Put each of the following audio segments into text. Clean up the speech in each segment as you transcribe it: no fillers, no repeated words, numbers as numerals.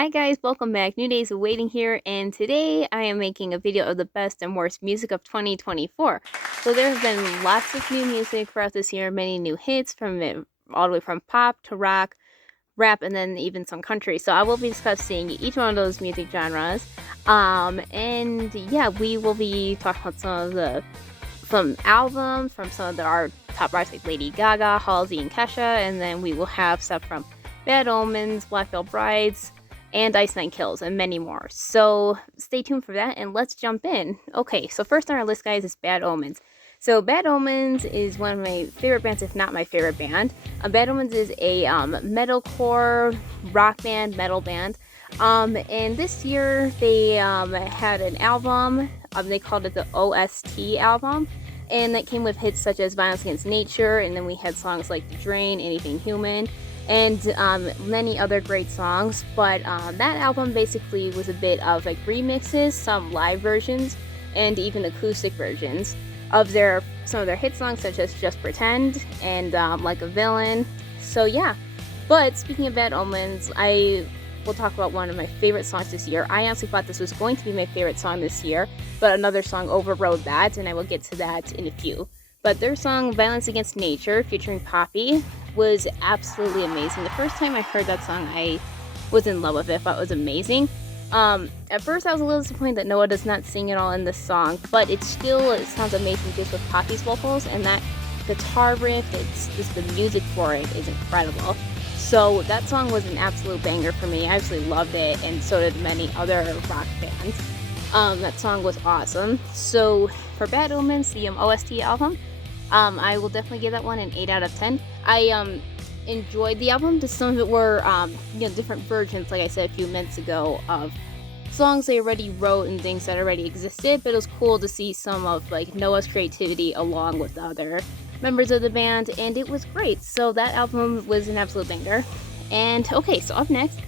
Hi guys, welcome back. New Days of Waiting here, and today I am making a video of the best and worst music of 2024. So there have been lots of new music throughout this year, many new hits from it, all the way from pop to rock, rap, and then even some country. So I will be discussing each one of those music genres. And yeah, we will be talking about some albums from some of our top artists like Lady Gaga, Halsey, and Kesha, and then we will have stuff from Bad Omens, Black Veil Brides, and Ice Nine Kills, and many more. So stay tuned for that, and let's jump in. Okay, so first on our list, guys, is Bad Omens. So Bad Omens is one of my favorite bands, if not my favorite band. Bad Omens is a metalcore rock band, metal band. And this year they had an album. They called it the OST album, and that came with hits such as Violence Against Nature, and then we had songs like The Drain, Anything Human, and many other great songs. But that album basically was a bit of like remixes, some live versions, and even acoustic versions of some of their hit songs, such as Just Pretend and Like a Villain. So yeah. But speaking of Bad Omens, I will talk about one of my favorite songs this year. I honestly thought this was going to be my favorite song this year, but another song overrode that, and I will get to that in a few. But their song Violence Against Nature featuring Poppy was absolutely amazing. The first time I heard that song, I was in love with it. I thought it was amazing. At first I was a little disappointed that Noah does not sing it all in this song, but it sounds amazing just with Poppy's vocals, and that guitar riff, it's just the music for it is incredible. So that song was an absolute banger for me. I absolutely loved it, and so did many other rock fans. That song was awesome. So for Bad Omens, the OST album, I will definitely give that one an 8 out of 10. I enjoyed the album. Just some of it were different versions, like I said a few minutes ago, of songs they already wrote and things that already existed, but it was cool to see some of like Noah's creativity along with the other members of the band, and it was great. So that album was an absolute banger. And okay, so up next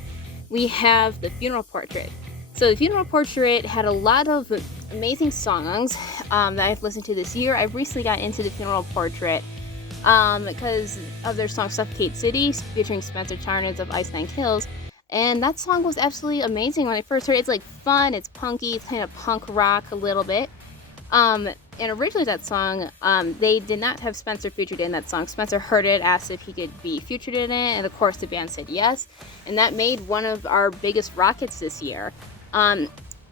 we have The Funeral Portrait. So The Funeral Portrait had a lot of amazing songs that I've listened to this year. I've recently got into The Funeral Portrait because of their song Suffocate City featuring Spencer Charnes of Ice Nine Kills. And that song was absolutely amazing when I first heard it. It's like fun, it's punky, it's kind of punk rock a little bit. And originally that song, they did not have Spencer featured in that song. Spencer heard it, asked if he could be featured in it, and of course the band said yes. And that made one of our biggest rockets this year.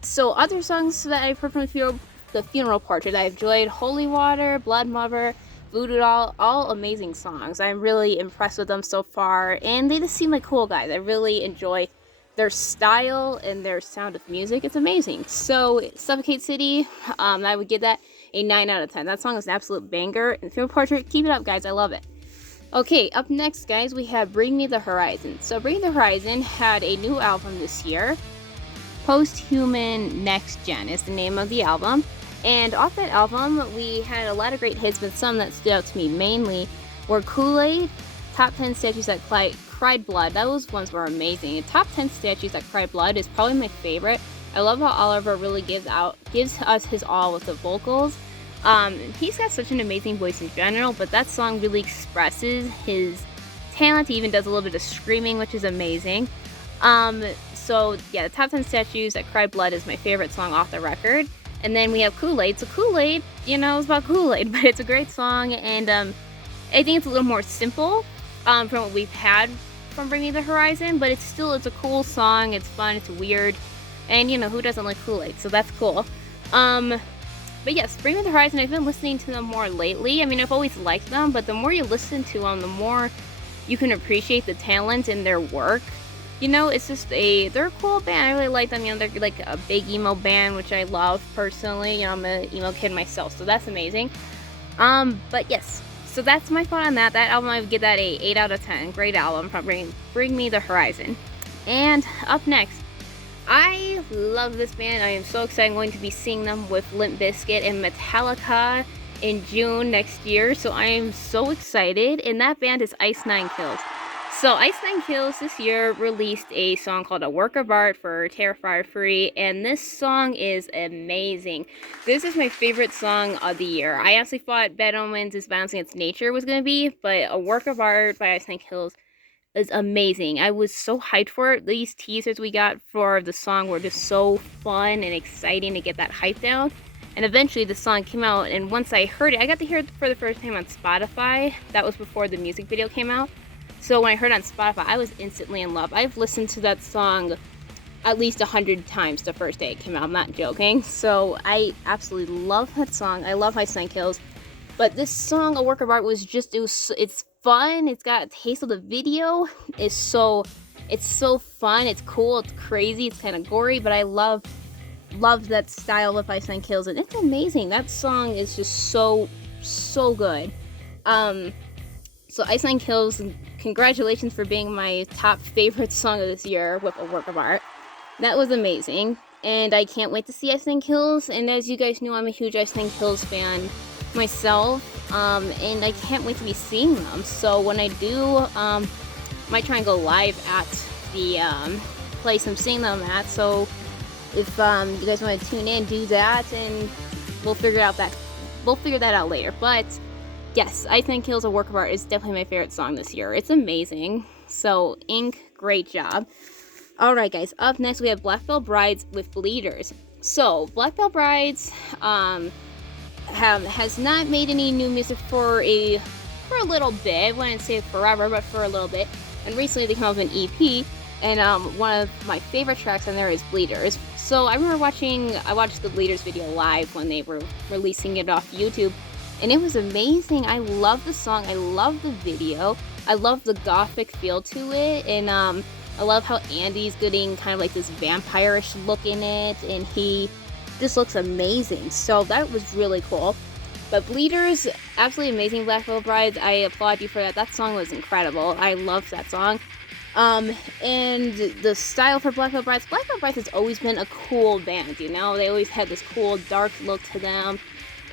So other songs that I've heard from the Funeral Portrait that I've enjoyed: Holy Water, Blood Mother, Voodoo Doll, all amazing songs. I'm really impressed with them so far, and they just seem like cool guys. I really enjoy their style and their sound of music. It's amazing. So Suffocate City, I would give that a 9 out of 10. That song is an absolute banger. And Funeral Portrait, keep it up, guys. I love it. Okay, up next, guys, we have Bring Me the Horizon. So Bring Me the Horizon had a new album this year. Posthuman Next Gen is the name of the album. And off that album, we had a lot of great hits, but some that stood out to me mainly were Kool-Aid, Top 10 Statues That Cried Blood. Those ones were amazing. And Top 10 Statues That Cried Blood is probably my favorite. I love how Oliver really gives us his all with the vocals. He's got such an amazing voice in general, but that song really expresses his talent. He even does a little bit of screaming, which is amazing. So yeah, the Top 10 Statues That Cried Blood is my favorite song off the record. And then we have Kool-Aid. So Kool-Aid, it's about Kool-Aid, but it's a great song, and I think it's a little more simple from what we've had from Bring Me the Horizon, but it's a cool song. It's fun, it's weird, and who doesn't like Kool-Aid? So that's cool. But yes, Bring Me the Horizon, I've been listening to them more lately. I mean, I've always liked them, but the more you listen to them, the more you can appreciate the talent in their work. It's just they're a cool band. I really like them. They're like a big emo band, which I love personally. I'm an emo kid myself, so that's amazing. But yes, so that's my thought on that. That album, I would give that a 8 out of 10. Great album from Bring Me the Horizon. And up next, I love this band. I am so excited. I'm going to be seeing them with Limp Bizkit and Metallica in June next year, so I am so excited. And that band is Ice Nine Kills. So Ice Nine Kills this year released a song called A Work of Art for Terrifier Free, and this song is amazing. This is my favorite song of the year. I actually thought Bad Omens' Violence Against Nature was going to be, but A Work of Art by Ice Nine Kills is amazing. I was so hyped for it. These teasers we got for the song were just so fun and exciting to get that hype down. And eventually the song came out, and once I heard it, I got to hear it for the first time on Spotify. That was before the music video came out. So when I heard it on Spotify, I was instantly in love. I've listened to that song at least 100 times the first day it came out. I'm not joking. So I absolutely love that song. I love Ice Nine Kills. But this song, A Work of Art, it's fun. It's got a taste of the video. It's so fun. It's cool. It's crazy. It's kind of gory, but I love that style of Ice Nine Kills, and it's amazing. That song is just so good. So Ice Nine Kills, congratulations for being my top favorite song of this year with A Work of Art. That was amazing, and I can't wait to see Ice Nine Kills. And as you guys know, I'm a huge Ice Nine Kills fan myself, and I can't wait to be seeing them. So when I do, might try and go live at the place I'm seeing them at. So if you guys want to tune in, do that, and we'll figure that out later. But yes, Ice Nine Kills, A Work of Art is definitely my favorite song this year. It's amazing. So Ink, great job. Alright guys, up next we have Black Veil Brides with Bleeders. So Black Veil Brides has not made any new music for a little bit. I wouldn't say forever, but for a little bit. And recently they came out with an EP, and one of my favorite tracks on there is Bleeders. So I remember I watched the Bleeders video live when they were releasing it off YouTube, and it was amazing. I love the song, I love the video, I love the gothic feel to it, and I love how Andy's getting kind of like this vampire-ish look in it, and he just looks amazing. So that was really cool. But Bleeders, absolutely amazing. Black Veil Brides, I applaud you for that. That song was incredible. I loved that song. And the style for Black Veil Brides has always been a cool band, you know? They always had this cool, dark look to them.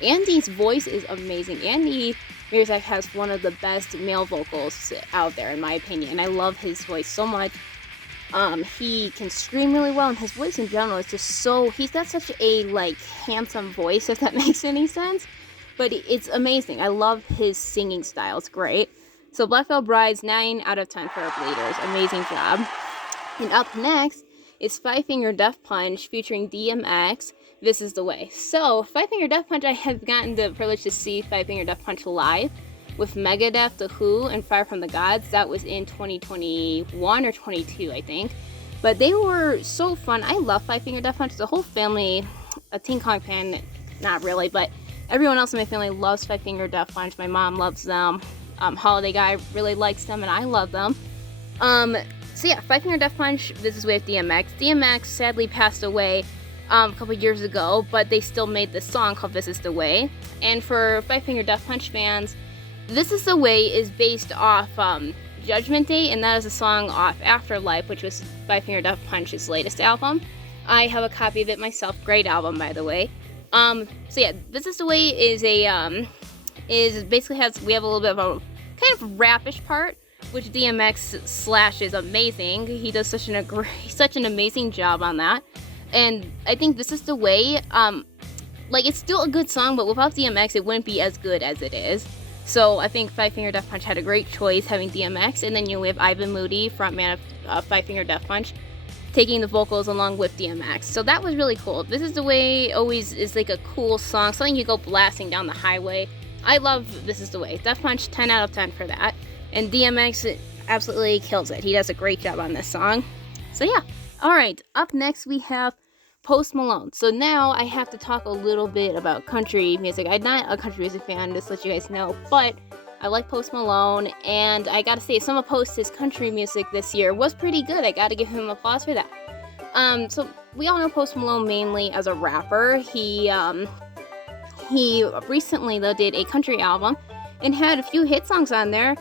Andy's voice is amazing. Andy Mirzak has one of the best male vocals out there, in my opinion. I love his voice so much. He can scream really well, and his voice in general is just he's got such a, like, handsome voice, if that makes any sense. But it's amazing. I love his singing style. It's great. So Black Veil Brides, 9 out of 10 for Bleeders. Amazing job. And up next is Five Finger Death Punch featuring DMX, This Is the Way. So Five Finger Death Punch, I have gotten the privilege to see Five Finger Death Punch live with Megadeth, The Who, and Fire from the Gods. That was in 2021 or 22, I think. But they were so fun. I love Five Finger Death Punch. The whole family, a Teen Kong fan, not really, but everyone else in my family loves Five Finger Death Punch. My mom loves them. Holiday Guy really likes them, and I love them. So yeah, Five Finger Death Punch, This Is With DMX. DMX sadly passed away a couple years ago, but they still made this song called This Is the Way. And for Five Finger Death Punch fans, This Is the Way is based off Judgment Day, and that is a song off Afterlife, which was Five Finger Death Punch's latest album. I have a copy of it myself. Great album, by the way. So yeah, This Is the Way is we have a little bit of a kind of rapish part, which DMX slashes amazing. He does such an amazing job on that. And I think This Is the Way, it's still a good song, but without DMX, it wouldn't be as good as it is. So I think Five Finger Death Punch had a great choice having DMX, and then we have Ivan Moody, frontman of Five Finger Death Punch, taking the vocals along with DMX. So that was really cool. This Is the Way always is like a cool song, something you go blasting down the highway. I love This Is the Way. Death Punch, 10 out of 10 for that. And DMX absolutely kills it. He does a great job on this song. So yeah. Alright, up next we have Post Malone. So now I have to talk a little bit about country music. I'm not a country music fan, just to let you guys know, but I like Post Malone, and I gotta say, some of his country music this year was pretty good. I gotta give him applause for that. So we all know Post Malone mainly as a rapper. He recently, though, did a country album and had a few hit songs on there,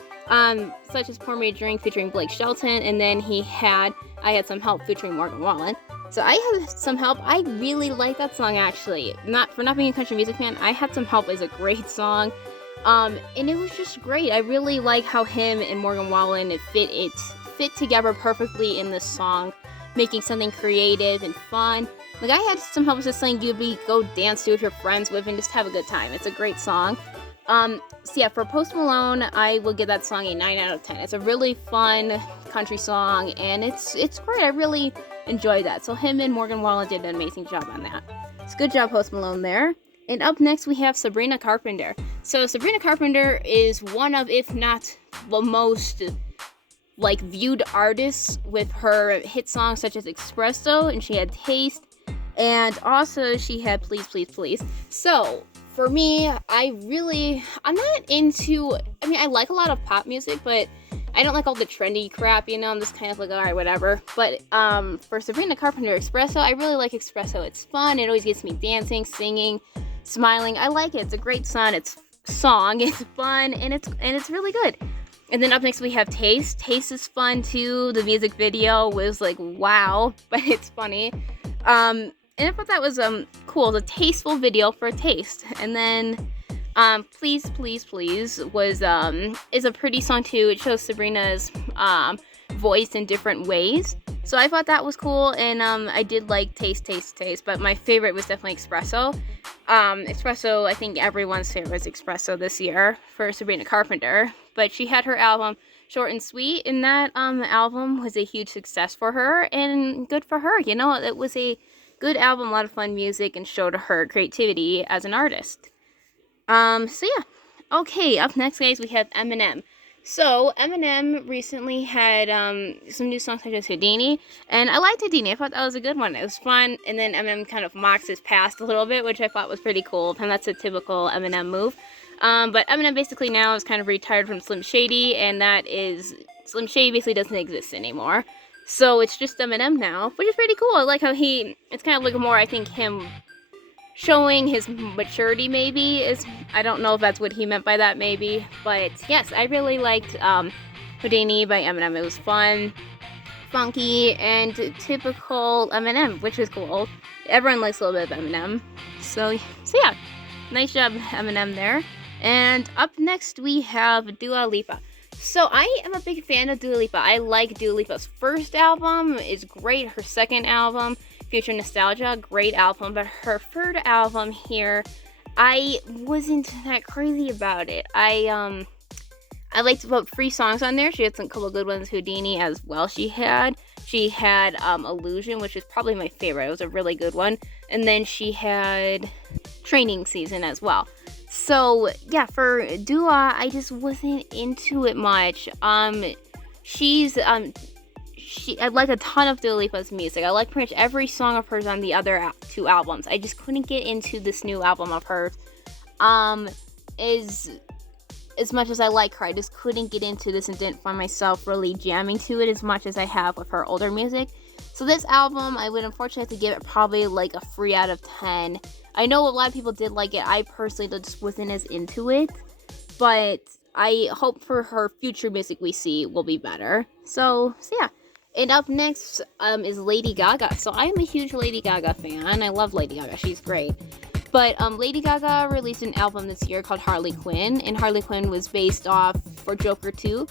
such as Pour Me a Drink featuring Blake Shelton, and then I Had Some Help featuring Morgan Wallen. So I Had Some Help, I really like that song, actually. Not being a country music fan, I Had Some Help is a great song, and it was just great. I really like how him and Morgan Wallen fit together perfectly in this song, making something creative and fun. I Had Some Help is just something you'd go dance to with your friends with and just have a good time. It's a great song. So yeah, for Post Malone, I will give that song a 9 out of 10. It's a really fun country song, and it's great. I really enjoyed that. So him and Morgan Wallen did an amazing job on that. It's good job, Post Malone, there. And up next, we have Sabrina Carpenter. So Sabrina Carpenter is one of, if not the most, like, viewed artists with her hit songs such as Espresso, and she had Taste, and also she had Please, Please, Please. So for me, I'm not into, I mean, I like a lot of pop music, but I don't like all the trendy crap, you know. I'm just kind of like, alright, whatever. But for Sabrina Carpenter, Espresso, I really like Espresso. It's fun. It always gets me dancing, singing, smiling. I like it. It's a great it's fun, and it's really good. And then up next we have Taste. Taste is fun too. The music video was like, wow, but it's funny. And I thought that was cool. The tasteful video for Taste. And then Please, Please, Please was is a pretty song too. It shows Sabrina's voice in different ways. So I thought that was cool, and I did like Taste, Taste, Taste, but my favorite was definitely Espresso. Espresso, I think everyone's favorite is Espresso this year for Sabrina Carpenter. But she had her album Short and Sweet, and that album was a huge success for her, and good for her. You know, it was a good album, a lot of fun music, and showed her creativity as an artist. So yeah. Okay, up next, guys, we have Eminem. So, Eminem recently had some new songs such as Houdini, and I liked Houdini. I thought that was a good one. It was fun, and then Eminem kind of mocks his past a little bit, which I thought was pretty cool, and that's a typical Eminem move. But Eminem basically now is kind of retired from Slim Shady, and Slim Shady basically doesn't exist anymore. So, it's just Eminem now, which is pretty cool. I like how it's kind of like more, I think, him showing his maturity, maybe, I don't know if that's what he meant by that, maybe, but yes, I really liked Houdini by Eminem. It was fun, funky, and typical Eminem, which is cool. Everyone likes a little bit of Eminem, so yeah, nice job, Eminem, there. And up next, we have Dua Lipa. So I am a big fan of Dua Lipa. I like Dua Lipa's first album, is great. Her second album, Future Nostalgia, great album, but her third album here, I wasn't that crazy about it. I liked about 3 songs on there. She had some couple good ones. Houdini as well. She had Illusion, which is probably my favorite. It was a really good one. And then she had Training Season as well. So yeah, for Dua, I just wasn't into it much. I like a ton of Dua Lipa's music. I like pretty much every song of hers on the other 2 albums. I just couldn't get into this new album of hers. As much as I like her, I just couldn't get into this and didn't find myself really jamming to it as much as I have with her older music. So this album, I would unfortunately have to give it probably like a 3 out of 10. I know a lot of people did like it. I personally just wasn't as into it. But I hope for her future music we see will be better. So yeah. And up next is Lady Gaga. So I'm a huge Lady Gaga fan. I love Lady Gaga. She's great. But Lady Gaga released an album this year called Harley Quinn. And Harley Quinn was based off for Joker 2.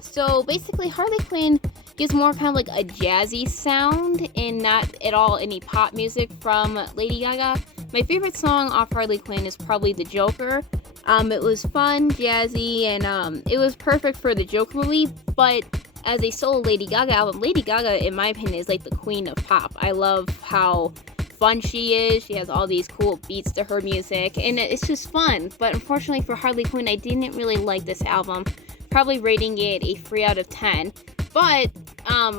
So basically Harley Quinn gives more kind of like a jazzy sound and not at all any pop music from Lady Gaga. My favorite song off Harley Quinn is probably The Joker. It was fun, jazzy, and it was perfect for the Joker movie, but as a solo Lady Gaga album, Lady Gaga, in my opinion, is like the queen of pop. I love how fun she is. She has all these cool beats to her music, and it's just fun. But unfortunately for Harley Quinn, I didn't really like this album. Probably rating it a 3 out of 10. But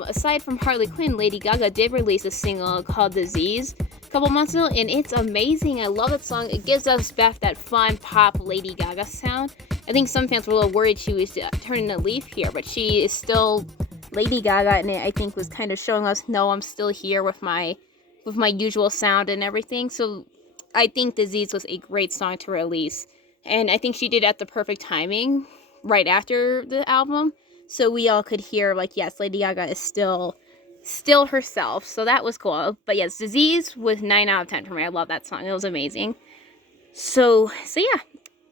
aside from Harley Quinn, Lady Gaga did release a single called Disease a couple months ago, and it's amazing. I love that song. It gives us back that fun pop Lady Gaga sound. I think some fans were a little worried she was turning a leaf here, but she is still Lady Gaga, and it, I think, was kind of showing us, no, I'm still here with my usual sound and everything. So I think Disease was a great song to release, and I think she did it at the perfect timing, right after the album, so we all could hear, like, yes, Lady Gaga is still herself. So that was cool. But yes, Disease was 9 out of 10 for me. I love that song. It was amazing. So yeah.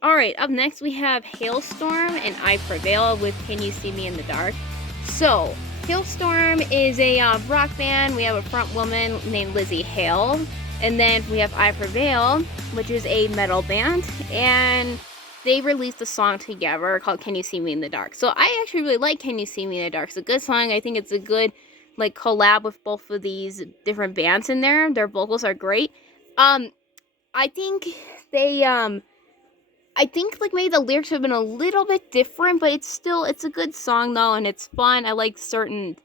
All right, up next we have Halestorm and I Prevail with Can You See Me in the Dark. So, Halestorm is a rock band. We have a front woman named Lizzie Hale. And then we have I Prevail, which is a metal band, and they released a song together called Can You See Me in the Dark. So I actually really like Can You See Me in the Dark. It's a good song. I think it's a good like collab with both of these different bands in there. Their vocals are great. I think they I think like maybe the lyrics have been a little bit different, but it's a good song though, and it's fun. I like certain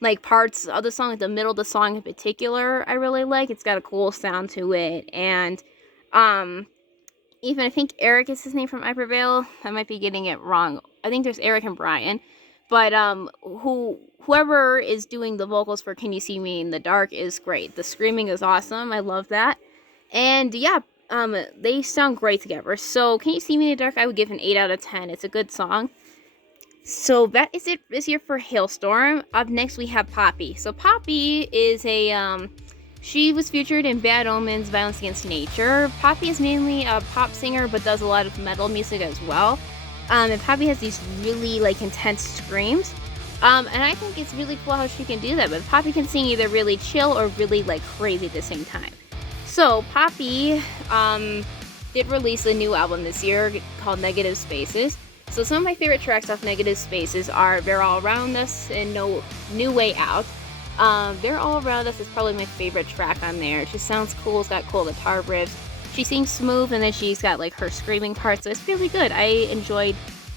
like parts of the song, like the middle of the song in particular, I really like. It's got a cool sound to it, and even I think Eric is his name from I Prevail. I might be getting it wrong. I think there's Eric and Brian, but whoever is doing the vocals for Can You See Me in the Dark is great. The screaming is awesome. I love that, and yeah. They sound great together. So, Can You See Me in the Dark? I would give an 8 out of 10. It's a good song. So, that is it this year for Hailstorm. Up next, we have Poppy. So, Poppy is she was featured in Bad Omens, Violence Against Nature. Poppy is mainly a pop singer, but does a lot of metal music as well. And Poppy has these really, like, intense screams. And I think it's really cool how she can do that. But Poppy can sing either really chill or really, like, crazy at the same time. So, Poppy did release a new album this year called Negative Spaces. So, some of my favorite tracks off Negative Spaces are They're All Around Us and No New Way Out. They're All Around Us is probably my favorite track on there. It just sounds cool. It's got cool guitar riffs. She sings smooth, and then she's got like her screaming parts, so it's really good. I enjoyed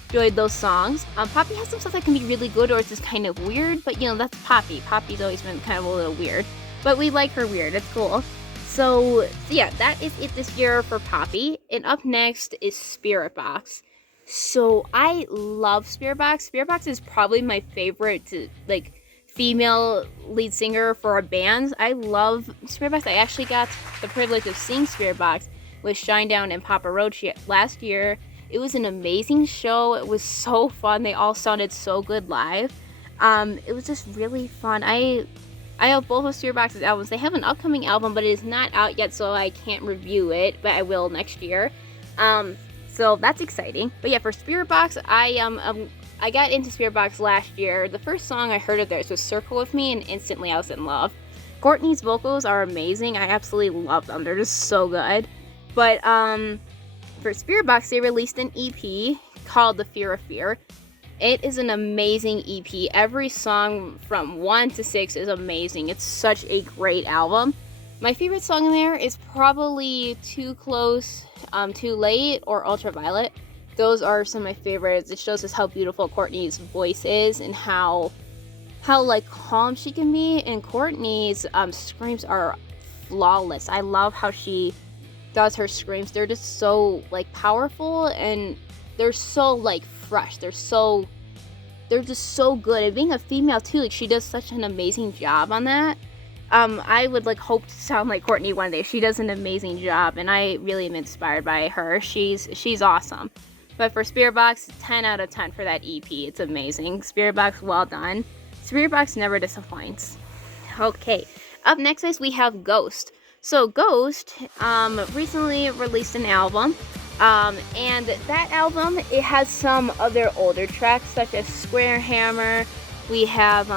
those songs. Poppy has some stuff that can be really good, or it's just kind of weird, but you know, that's Poppy. Poppy's always been kind of a little weird, but we like her weird. It's cool. So yeah, that is it this year for Poppy. And up next is Spiritbox. So I love Spiritbox. Spiritbox is probably my favorite like female lead singer for a band. I love Spiritbox. I actually got the privilege of seeing Spiritbox with Shinedown and Papa Roach last year. It was an amazing show. It was so fun. They all sounded so good live. It was just really fun. I have both of Spiritbox's albums. They have an upcoming album, but it is not out yet, so I can't review it, but I will next year. So that's exciting. But yeah, for Spiritbox, I got into Spiritbox last year. The first song I heard of theirs was Circle With Me, and instantly I was in love. Courtney's vocals are amazing. I absolutely love them. They're just so good. But for Spiritbox, they released an EP called The Fear of Fear. It is an amazing EP. Every song from 1 to 6 is amazing. It's such a great album. My favorite song in there is probably Too Close, Too Late, or Ultraviolet. Those are some of my favorites. It shows us how beautiful Courtney's voice is and how like calm she can be. And Courtney's screams are flawless. I love how she does her screams. They're just so like powerful, and they're so like fresh. They're just so good. And being a female too, like she does such an amazing job on that. I would like hope to sound like Courtney one day. She does an amazing job, and I really am inspired by her. She's awesome. But for Spiritbox, 10 out of 10 for that EP. It's amazing. Spiritbox, well done. Spiritbox never disappoints. Okay, up next guys, we have Ghost. So Ghost recently released an album. And that album, it has some other older tracks such as Square Hammer. We have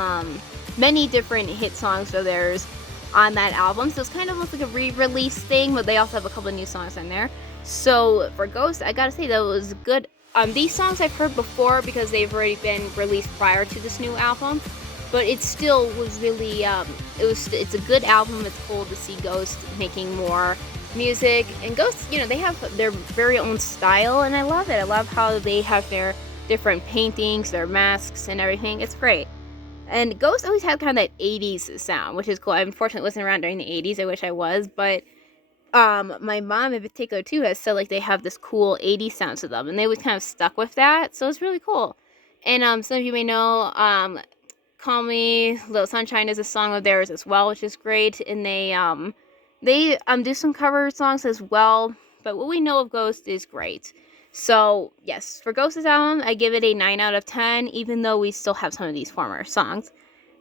many different hit songs of theirs on that album. So it's kind of like a re-release thing, but they also have a couple of new songs in there. So for Ghost, I gotta say that was good. These songs I've heard before because they've already been released prior to this new album. But it still was really, it's a good album. It's cool to see Ghost making more music. And Ghost, you know, they have their very own style, and I love it. I love how they have their different paintings, their masks, and everything. It's great. And Ghost always had kind of that 80s sound, which is cool. I unfortunately wasn't around during the 80s. I wish I was, but my mom in particular too has said like they have this cool 80s sound to them, and they was kind of stuck with that. So it's really cool. And some of you may know, Call Me Little Sunshine is a song of theirs as well, which is great. And they do some cover songs as well, but what we know of Ghost is great. So yes, for Ghost's album, I give it a 9 out of 10, even though we still have some of these former songs.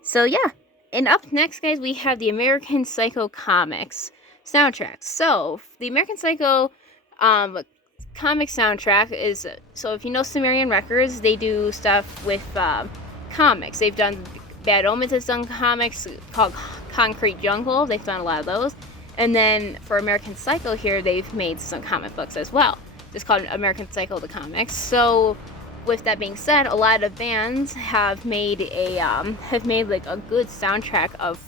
So yeah, and up next, guys, we have the American Psycho comics soundtrack. So the American Psycho comic soundtrack is, so if you know Sumerian Records, they do stuff with comics. They've done, Bad Omens has done comics called Concrete Jungle. They've done a lot of those. And then for American Psycho here, they've made some comic books as well. It's called American Psycho the Comics. So with that being said, a lot of bands have made like a good soundtrack of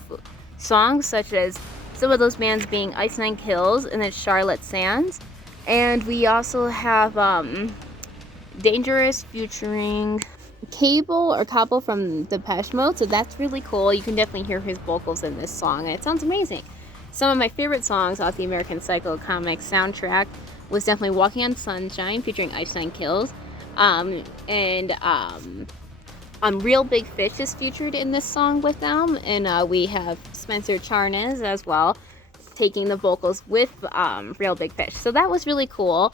songs, such as some of those bands being Ice Nine Kills and then Charlotte Sands. And we also have Dangerous featuring Cable from Depeche Mode, so that's really cool. You can definitely hear his vocals in this song, and it sounds amazing. Some of my favorite songs off the American Psycho comics soundtrack was definitely Walking on Sunshine featuring Ice Nine Kills, and Real Big Fish is featured in this song with them, and we have Spencer Charnes as well taking the vocals with Real Big Fish. So that was really cool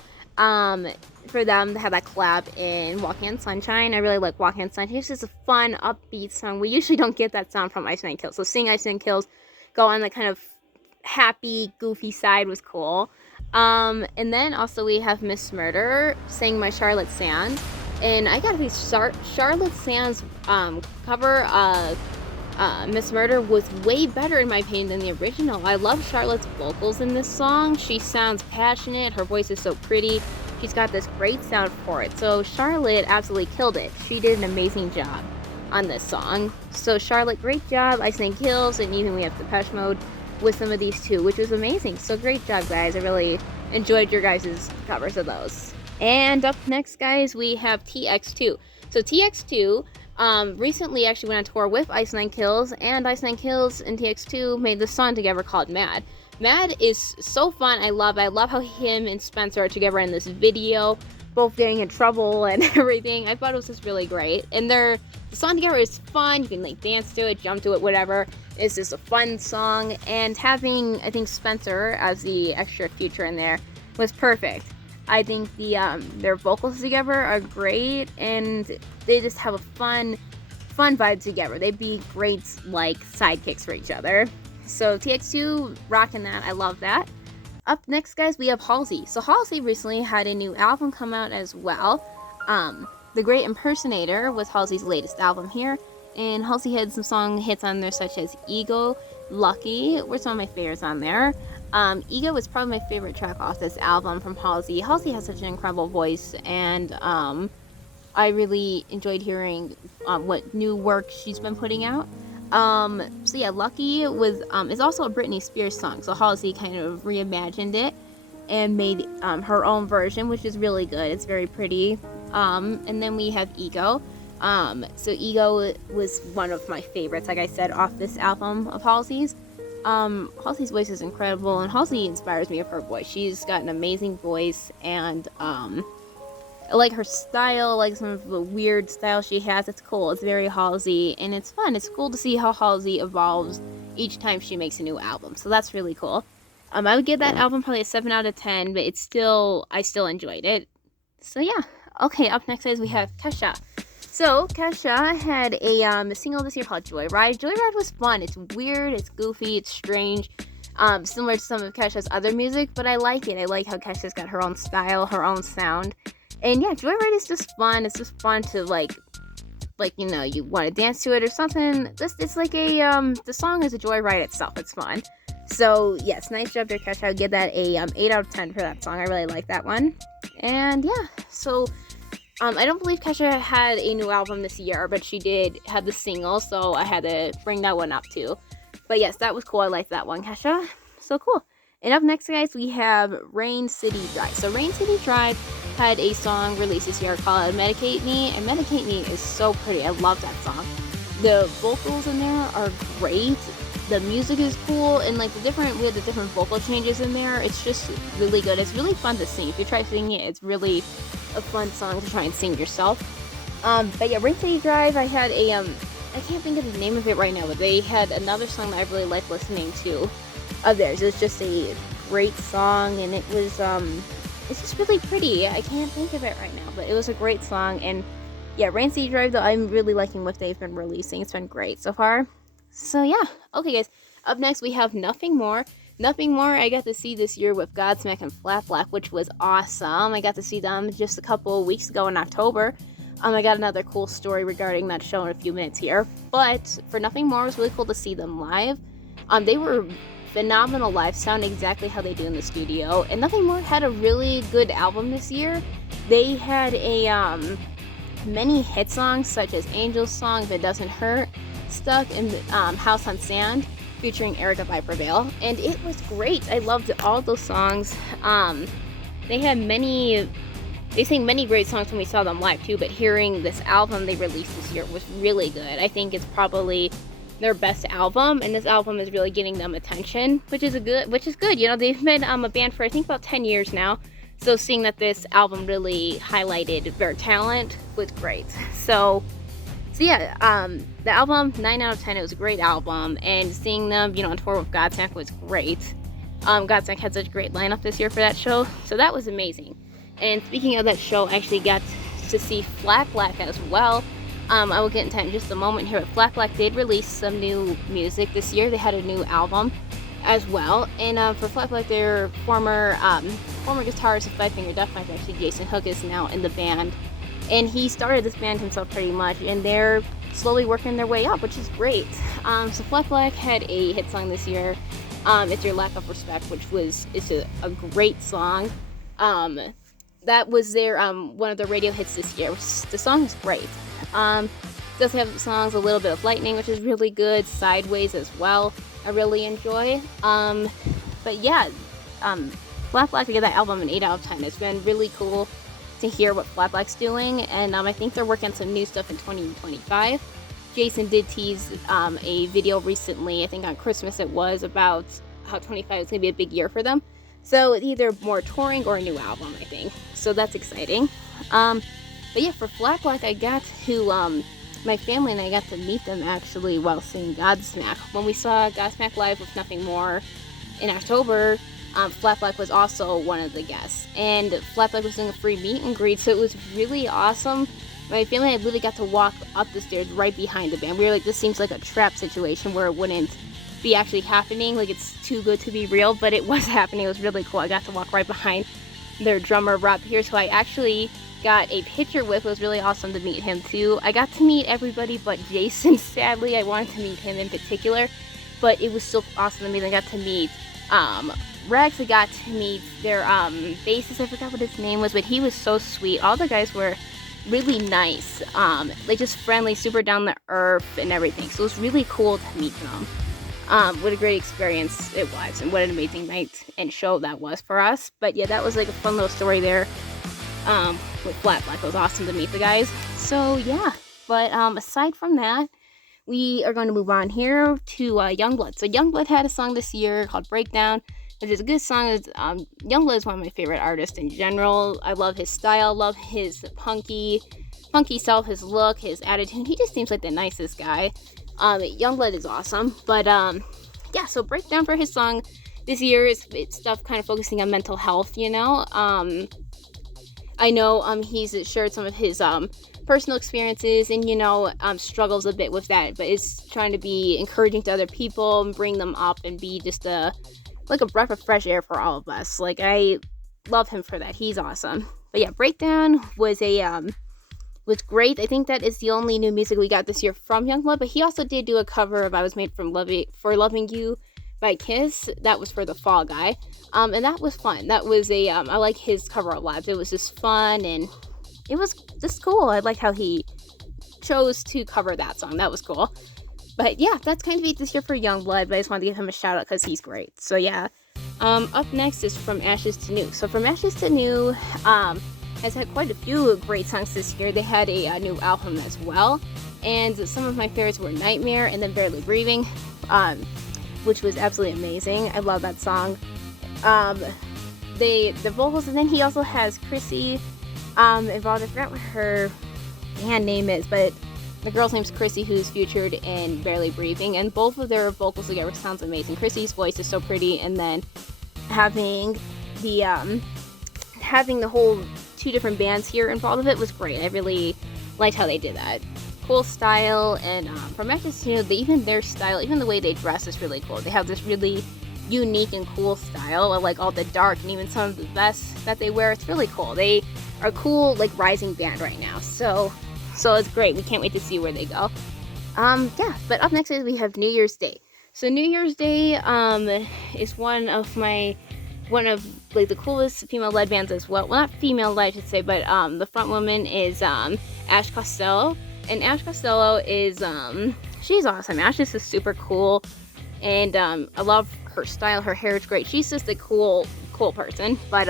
for them to have that collab in Walking on Sunshine. I really like Walking on Sunshine. It's just a fun, upbeat song. We usually don't get that sound from Ice Nine Kills. So seeing Ice Nine Kills go on the kind of happy, goofy side was cool. And then also we have Miss Murder sang My Charlotte Sands. And I gotta say, Charlotte Sands cover Miss Murder was way better in my opinion than the original. I love Charlotte's vocals in this song. She sounds passionate. Her voice is so pretty. She's got this great sound for it. So Charlotte absolutely killed it. She did an amazing job on this song. So Charlotte, great job. Ice Nine Kills, and even we have Depeche Mode with some of these too, which was amazing. So great job, guys. I really enjoyed your guys' covers of those. And up next, guys, we have TX2. So TX2 recently actually went on tour with Ice Nine Kills, and Ice Nine Kills and TX2 made this song together called Mad. Mad is so fun. I love it. I love how him and Spencer are together in this video, both getting in trouble and everything. I thought it was just really great. And the song together is fun. You can like dance to it, jump to it, whatever. It's just a fun song. And having, I think, Spencer as the extra feature in there was perfect. I think their vocals together are great, and they just have a fun vibe together. They'd be great like sidekicks for each other. So TX2 rocking that. I love that. Up next, guys, we have Halsey. So Halsey recently had a new album come out as well. The Great Impersonator was Halsey's latest album here, and Halsey had some song hits on there such as Ego, Lucky were some of my favorites on there. Ego was probably my favorite track off this album from Halsey. Halsey has such an incredible voice, and I really enjoyed hearing what new work she's been putting out. So yeah, Lucky was is also a Britney Spears song, so Halsey kind of reimagined it and made her own version, which is really good. It's very pretty. And then we have Ego. So Ego was one of my favorites, like I said, off this album of Halsey's. Halsey's voice is incredible, and Halsey inspires me with her voice. She's got an amazing voice, and I like her style, like some of the weird style she has. It's cool. It's very Halsey, and it's fun. It's cool to see how Halsey evolves each time she makes a new album. So that's really cool. I would give that album probably a 7 out of 10, but I still enjoyed it. So yeah. Okay, up next is we have Kesha. So Kesha had a single this year called Joyride. Joyride was fun. It's weird, it's goofy, it's strange. Similar to some of Kesha's other music, but I like it. I like how Kesha's got her own style, her own sound. And yeah, Joyride is just fun. It's just fun to like you know, you want to dance to it or something. It's like the song is a joyride itself. It's fun. So yes, nice job there, Kesha. I would give that a 8 out of 10 for that song. I really like that one. And yeah, so I don't believe Kesha had a new album this year, but she did have the single, so I had to bring that one up too. But yes, that was cool. I liked that one, Kesha. So cool. And up next, guys, we have Rain City Drive. So Rain City Drive had a song released this year called Medicate Me, and Medicate Me is so pretty. I love that song. The vocals in there are great. The music is cool, and like we have the different vocal changes in there. It's just really good. It's really fun to sing. If you try singing it, it's really a fun song to try and sing yourself. But yeah, Rain City Drive, I had a I can't think of the name of it right now, but they had another song that I really liked listening to of theirs. It was just a great song, and it was it's just really pretty. I can't think of it right now, but it was a great song. And yeah, Rain City Drive, though, I'm really liking what they've been releasing. It's been great so far. So yeah, okay guys, up next we have Nothing More. Nothing More I got to see this year with Godsmack and Flat Black, which was awesome. I got to see them just a couple of weeks ago in October. I got another cool story regarding that show in a few minutes here. But for Nothing More, it was really cool to see them live. They were phenomenal live, sound exactly how they do in the studio. And Nothing More had a really good album this year. They had many hit songs such as Angel's Song, If It Doesn't Hurt, Stuck, and House on Sand, featuring Erykah by Prevail, and it was great. I loved all those songs. They sang many great songs when we saw them live too, but hearing this album they released this year was really good. I think it's probably their best album, and this album is really getting them attention, which is good. You know, they've been a band for I think about 10 years now, so seeing that this album really highlighted their talent was great. So yeah, the album 9 out of 10. It was a great album, and seeing them, you know, on tour with Godsmack was great. Godsmack had such a great lineup this year for that show, so that was amazing. And speaking of that show, I actually got to see Flat Black as well. I will get into that in just a moment here, but Flat Black did release some new music this year. They had a new album as well, and for Flat Black, their former guitarist of Five Finger Death Punch, actually Jason Hook, is now in the band, and he started this band himself pretty much, and they're slowly working their way up, which is great. So Flat Black had a hit song this year, It's Your Lack of Respect, which is a great song. That was their one of the radio hits this year. The song is great. Does have songs A Little Bit of Lightning, which is really good. Sideways as well, I really enjoy. But yeah, Flat Black to get that album an 8 out of 10. It's been really cool to hear what Flat Black's doing, and I think they're working on some new stuff in 2025. Jason did tease a video recently, I think on Christmas it was, about how 25 is going to be a big year for them. So either more touring or a new album, I think. So that's exciting. But yeah, for Flat Black, I got to, my family and I got to meet them actually while seeing Godsmack. When we saw Godsmack live with Nothing More in October, Flat Black was also one of the guests. And Flat Black was doing a free meet and greet, so it was really awesome. My family and I literally got to walk up the stairs right behind the band. We were like, this seems like a trap situation where it wouldn't be actually happening, like it's too good to be real, but it was happening. It was really cool. I got to walk right behind their drummer Rob Pierce, who I actually got a picture with. It was really awesome to meet him too. I got to meet everybody but Jason. Sadly, I wanted to meet him in particular, but it was so awesome to meet. I got to meet Rex. I got to meet their bassist. I forgot what his name was, but he was so sweet. All the guys were really nice, like just friendly, super down to earth and everything. So it was really cool to meet them. What a great experience it was, and what an amazing night and show that was for us. But yeah, that was like a fun little story there with Flat Black. It was awesome to meet the guys. So yeah, but aside from that, we are going to move on here to Yungblud. So Yungblud had a song this year called Breakdown, which is a good song. Yungblud is one of my favorite artists in general. I love his style, love his punky self, his look, his attitude. He just seems like the nicest guy. Yungblud is awesome, but yeah, so Breakdown for his song this year it's stuff kind of focusing on mental health, you know. I know he's shared some of his personal experiences and, you know, struggles a bit with that, but it's trying to be encouraging to other people and bring them up and be just like a breath of fresh air for all of us. Like, I love him for that. He's awesome. But yeah, Breakdown was was great. I think that is the only new music we got this year from Yungblud, but he also did do a cover of I Was Made for Loving You by Kiss. That was for the Fall Guy. And that was fun. That was I like his cover a lot. It was just fun, and it was just cool. I like how he chose to cover that song. That was cool. But yeah, that's kind of it this year for Yungblud, but I just wanted to give him a shout out because he's great. So yeah. Up next is From Ashes to New. So From Ashes to New, has had quite a few great songs this year. They had a new album as well, and some of my favorites were Nightmare and then Barely Breathing, which was absolutely amazing. I love that song. The vocals, and then he also has Chrissy involved. I forgot what her band name is, but the girl's name's Chrissy, who's featured in Barely Breathing, and both of their vocals together sounds amazing. Chrissy's voice is so pretty, and then having the whole two different bands here involved with it was great. I really liked how they did that. Cool style, and From Ashes to New, even their style, even the way they dress is really cool. They have this really unique and cool style. I like all the dark and even some of the vests that they wear. It's really cool. They are a cool, like, rising band right now. So it's great. We can't wait to see where they go. Yeah, but up next is we have New Year's Day. So New Year's Day is one of like the coolest female led bands as well. Well, not female led, I should say, but the front woman is Ash Costello, and Ash Costello is she's awesome. Ash is just super cool, and I love her style. Her hair is great. She's just a cool person. But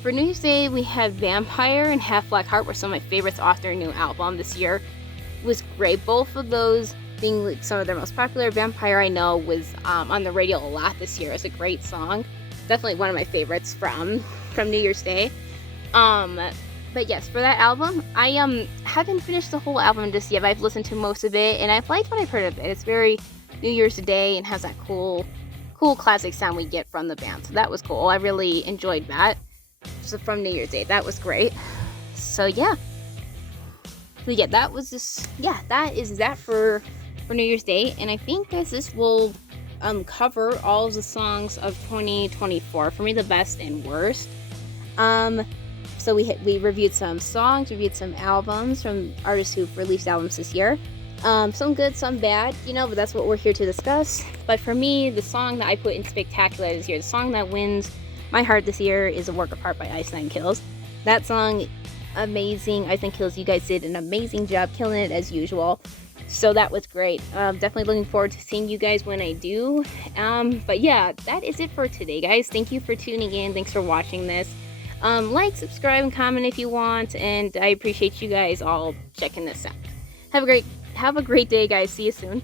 for New Year's Day, we have Vampire and Half Black Heart were some of my favorites off their new album this year. It was great. Both of those being like some of their most popular. Vampire, I know, was on the radio a lot this year. It's a great song. Definitely one of my favorites from New Year's Day. But yes, for that album, I haven't finished the whole album just yet, but I've listened to most of it, and I've liked what I've heard of it. It's very New Year's Day and has that cool classic sound we get from the band. So that was cool. I really enjoyed that. So from New Year's Day, that was great. So yeah. So yeah, that was just that is that for New Year's Day, and I think this will cover all of the songs of 2024 for me, the best and worst. So we reviewed some songs, reviewed some albums from artists who've released albums this year. Some good, some bad, but that's what we're here to discuss. But for me, the song that I put in Spectacular this year, the song that wins my heart this year, is A Work of Art by Ice Nine Kills. That song, amazing. Ice Nine Kills, you guys did an amazing job killing it as usual. So that was great. Definitely looking forward to seeing you guys when I do. But yeah, that is it for today, guys. Thank you for tuning in. Thanks for watching this. Like, subscribe, and comment if you want. And I appreciate you guys all checking this out. Have a great day, guys. See you soon.